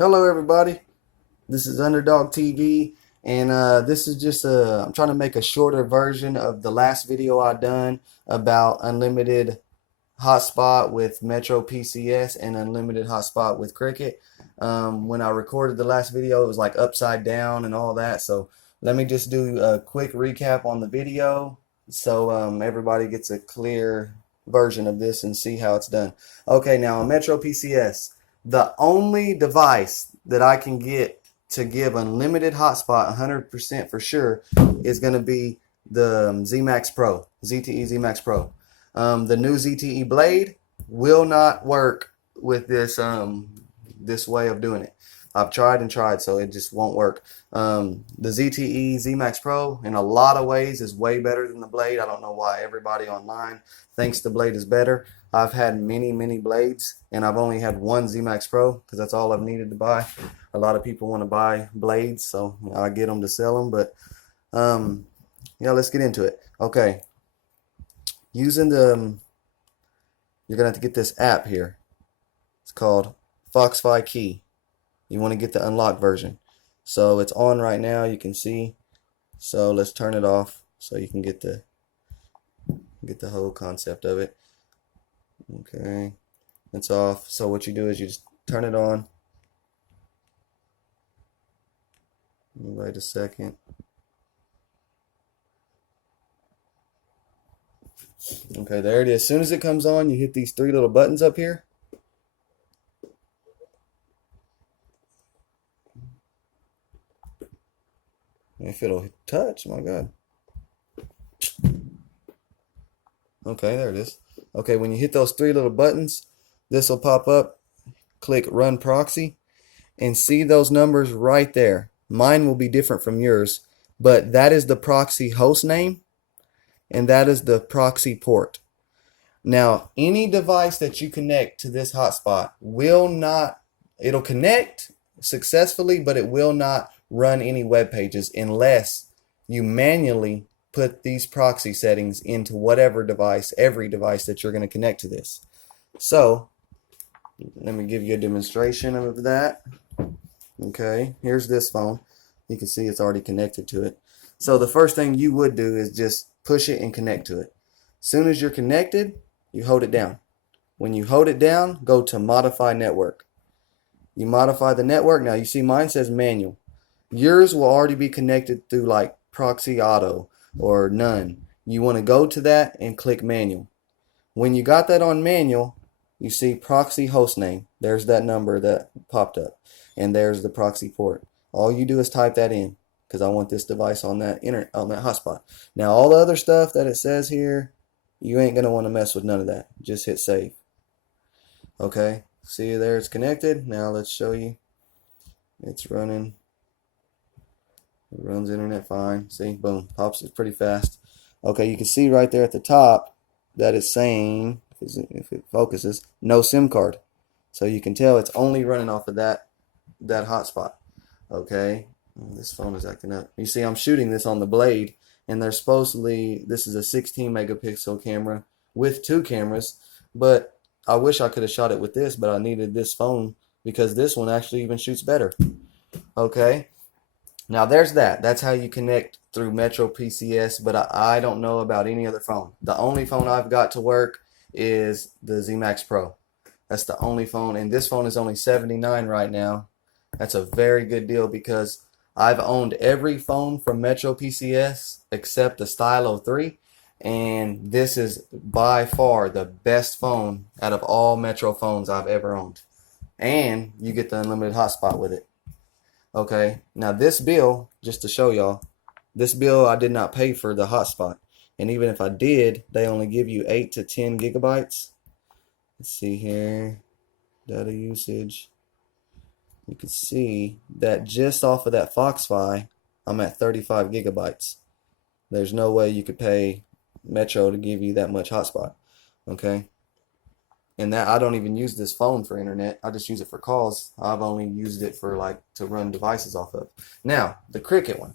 Hello everybody, this is UnderDawg-tv, and this is just I'm trying to make a shorter version of the last video I done about unlimited hotspot with Metro PCS and unlimited hotspot with Cricket. When I recorded the last video, it was like upside down and all that, so let me just do a quick recap on the video so everybody gets a clear version of this and see how it's done. Okay, now on Metro PCS, the only device that I can get to give unlimited hotspot 100% for sure is going to be the ZMax Pro, ZTE ZMax Pro. The new ZTE Blade will not work with this way of doing it. I've tried and tried, so it just won't work. The ZTE ZMax Pro in a lot of ways is way better than the Blade. I don't know why everybody online thinks the Blade is better. I've had many blades, and I've only had one ZMax Pro because that's all I've needed to buy. A lot of people want to buy blades, so I get them to sell them. But yeah, let's get into it. Okay, using you're gonna have to get this app here. It's called Foxfi Key. You want to get the unlocked version. So it's on right now, you can see. So let's turn it off so you can get the whole concept of it. Okay, it's off. So what you do is you just turn it on. Wait a second. Okay, there it is. As soon as it comes on, you hit these three little buttons up here. If it'll touch, my God. Okay, there it is. Okay, when you hit those three little buttons, this will pop up. Click Run Proxy and see those numbers right there. Mine will be different from yours, but that is the proxy host name and that is the proxy port. Now, any device that you connect to this hotspot will not, it'll connect successfully, but it will not run any web pages unless you manually put these proxy settings into whatever device, every device that you're going to connect to this. So let me give you a demonstration of that. Okay, here's this phone. You can see it's already connected to it. So the first thing you would do is just push it and connect to it. As soon as you're connected, you hold it down. When you hold it down, go to Modify Network. You modify the network. Now you see mine says manual. Yours will already be connected through like Proxy Auto or none. You want to go to that and click manual. When you got that on manual, you see proxy host name. There's that number that popped up, and there's the proxy port. All you do is type that in because I want this device on that hotspot. Now all the other stuff that it says here, you ain't gonna want to mess with none of that. Just hit save. Okay, see there it's connected. Now let's show you. It's running. It runs internet fine. See, boom, pops it pretty fast. Okay, you can see right there at the top that it's saying, if it focuses, no SIM card. So you can tell it's only running off of that hotspot. Okay, this phone is acting up. You see, I'm shooting this on the Blade, and there's supposedly, this is a 16 megapixel camera with two cameras, but I wish I could have shot it with this, but I needed this phone because this one actually even shoots better. Okay. Now there's that. That's how you connect through Metro PCS, but I don't know about any other phone. The only phone I've got to work is the ZMax Pro. That's the only phone, and this phone is only $79 right now. That's a very good deal because I've owned every phone from Metro PCS except the Stylo 3, and this is by far the best phone out of all Metro phones I've ever owned. And you get the unlimited hotspot with it. Okay, now this bill, just to show y'all, this bill I did not pay for the hotspot. And even if I did, they only give you 8 to 10 gigabytes. Let's see here, data usage. You can see that just off of that Foxfi, I'm at 35 gigabytes. There's no way you could pay Metro to give you that much hotspot. Okay. And that I don't even use this phone for internet. I just use it for calls. I've only used it for like to run devices off of. Now, the Cricket one.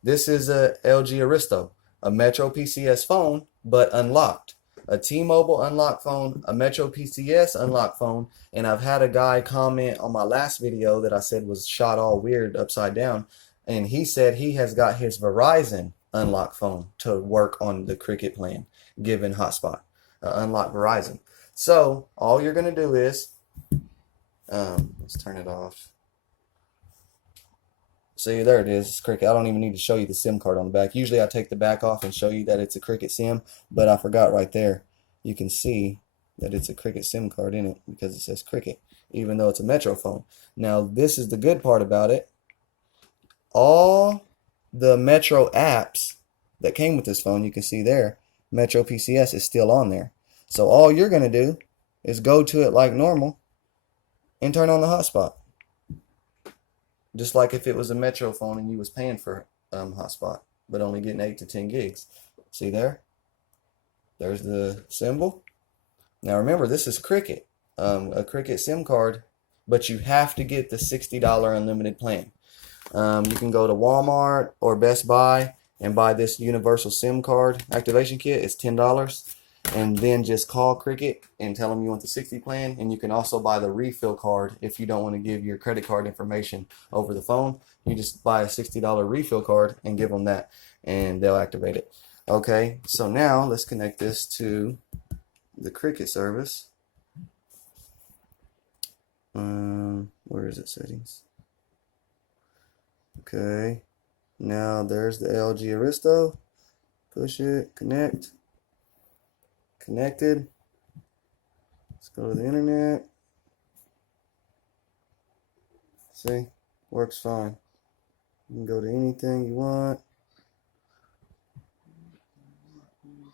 This is a LG Aristo, a Metro PCS phone, but unlocked. a T-Mobile unlock phone, a Metro PCS unlock phone, and I've had a guy comment on my last video that I said was shot all weird upside down, and he said he has got his Verizon unlock phone to work on the Cricket plan, given Hotspot, unlock Verizon. So all you're going to do is, let's turn it off. See, there it is. It's Cricket. I don't even need to show you the SIM card on the back. Usually I take the back off and show you that it's a Cricket SIM, but I forgot right there. You can see that it's a Cricket SIM card in it because it says Cricket, even though it's a Metro phone. Now, this is the good part about it. All the Metro apps that came with this phone, you can see there, Metro PCS is still on there. So all you're going to do is go to it like normal and turn on the hotspot. Just like if it was a Metro phone and you was paying for hotspot, but only getting 8 to 10 gigs. See there? There's the symbol. Now remember, this is Cricket, a Cricket SIM card, but you have to get the $60 unlimited plan. You can go to Walmart or Best Buy and buy this universal SIM card activation kit. It's $10. And then just call Cricket and tell them you want the 60 plan. And you can also buy the refill card if you don't want to give your credit card information over the phone. You just buy a $60 refill card and give them that, and they'll activate it. Okay, so now let's connect this to the Cricket service. Where is it? Settings. Okay, now there's the LG Aristo. Push it, connect. Connected. Let's go to the internet. See, works fine. You can go to anything you want.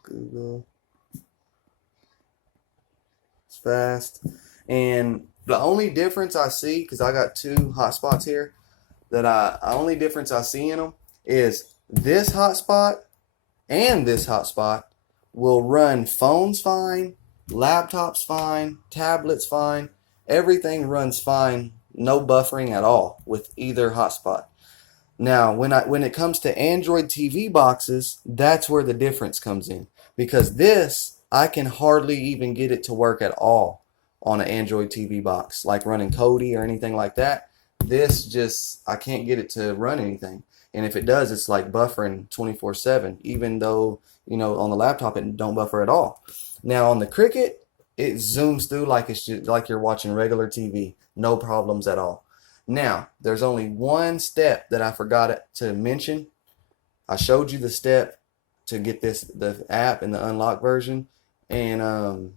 Google. It's fast. And the only difference I see, because I got two hotspots here, only difference I see in them is this hotspot and this hotspot will run phones fine, laptops fine, tablets fine. Everything runs fine, no buffering at all with either hotspot. Now, when it comes to Android TV boxes, that's where the difference comes in, because this I can hardly even get it to work at all on an Android TV box, like running Kodi or anything like that. This just, I can't get it to run anything. And if it does, it's like buffering 24/7, even though, you know, on the laptop it don't buffer at all. Now on the Cricket, it zooms through like it's just like you're watching regular TV, no problems at all. Now there's only one step that I forgot to mention. I showed you the step to get the app in the unlock version, and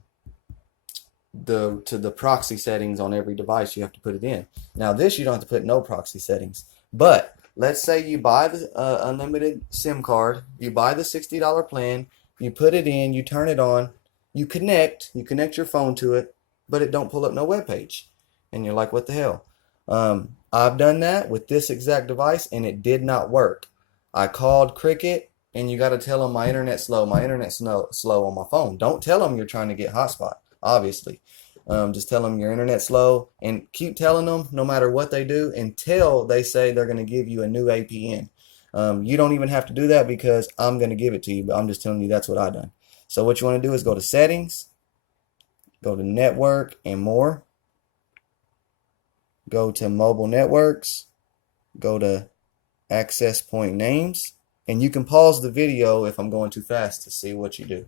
to the proxy settings on every device you have to put it in. Now this you don't have to put no proxy settings, but let's say you buy the unlimited SIM card, you buy the $60 plan, you put it in, you turn it on, you connect your phone to it, but it don't pull up no web page. And you're like, what the hell? I've done that with this exact device and it did not work. I called Cricket, and you got to tell them my internet's slow. My internet's slow on my phone. Don't tell them you're trying to get hotspot, obviously. Just tell them your internet's slow, and keep telling them no matter what they do until they say they're going to give you a new APN. You don't even have to do that because I'm going to give it to you, but I'm just telling you that's what I done. So what you want to do is go to settings, go to network and more, go to mobile networks, go to access point names, and you can pause the video if I'm going too fast to see what you do.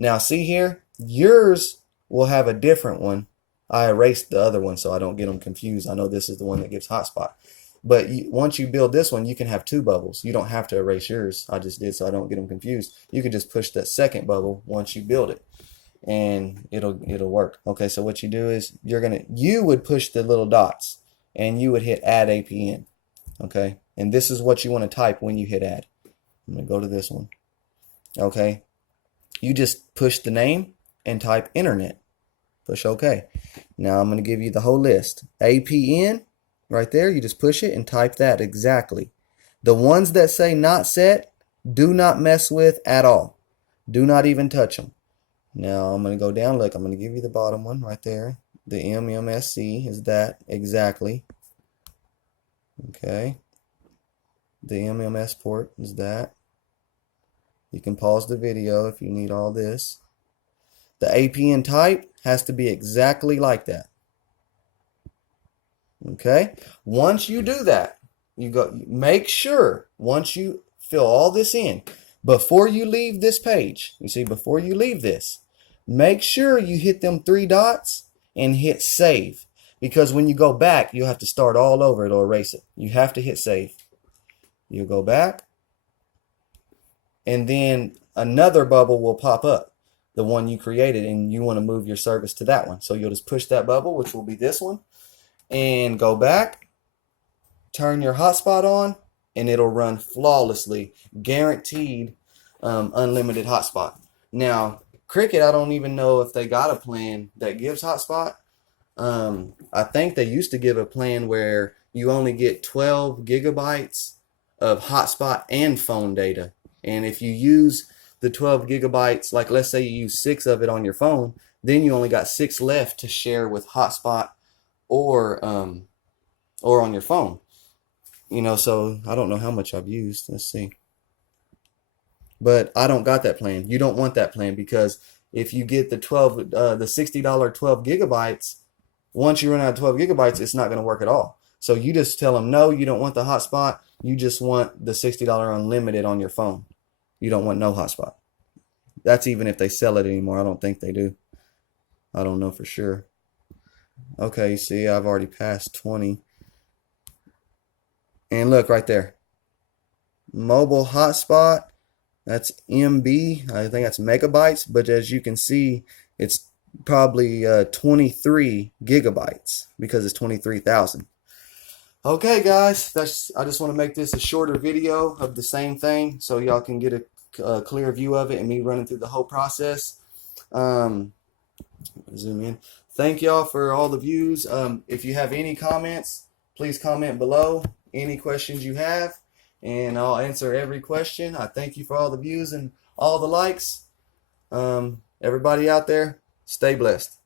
Now see here, yours will have a different one. I erased the other one so I don't get them confused. I know this is the one that gives hotspot. But once you build this one, you can have two bubbles. You don't have to erase yours. I just did so I don't get them confused. You can just push that second bubble once you build it, and it'll work. Okay, so what you do is you would push the little dots and you would hit add APN. Okay, and this is what you want to type when you hit add. I'm going to go to this one. Okay, you just push the name and type internet. Push OK. Now I'm going to give you the whole list. APN, right there, you just push it and type that exactly. The ones that say not set, do not mess with at all. Do not even touch them. Now I'm going to go down. Look, I'm going to give you the bottom one right there. The MMSC is that exactly. Okay. The MMS port is that. You can pause the video if you need all this. The APN type has to be exactly like that. Okay? Once you do that, make sure once you fill all this in, before you leave this page, you see, before you leave this, make sure you hit them 3 dots and hit save. Because when you go back, you'll have to start all over. It'll erase it. You have to hit save. You'll go back, and then another bubble will pop up, the one you created, and you want to move your service to that one. So you'll just push that bubble, which will be this one, and go back, turn your hotspot on, and it'll run flawlessly, guaranteed unlimited hotspot. Now, Cricket, I don't even know if they got a plan that gives hotspot. I think they used to give a plan where you only get 12 gigabytes of hotspot and phone data. And if you use the 12 gigabytes, like let's say you use 6 of it on your phone, then you only got 6 left to share with hotspot or on your phone. You know, so I don't know how much I've used. Let's see. But I don't got that plan. You don't want that plan, because if you get the $60 12 gigabytes, once you run out of 12 gigabytes, it's not going to work at all. So you just tell them, no, you don't want the hotspot. You just want the $60 unlimited on your phone. You don't want no hotspot. That's even if they sell it anymore. I don't think they do. I don't know for sure. Okay, see, I've already passed 20. And look right there. Mobile hotspot. That's MB. I think that's megabytes. But as you can see, it's probably 23 gigabytes because it's 23,000. Okay, guys, I just want to make this a shorter video of the same thing so y'all can get a clear view of it and me running through the whole process. Zoom in. Thank y'all for all the views. If you have any comments, please comment below any questions you have, and I'll answer every question. I thank you for all the views and all the likes. Everybody out there, stay blessed.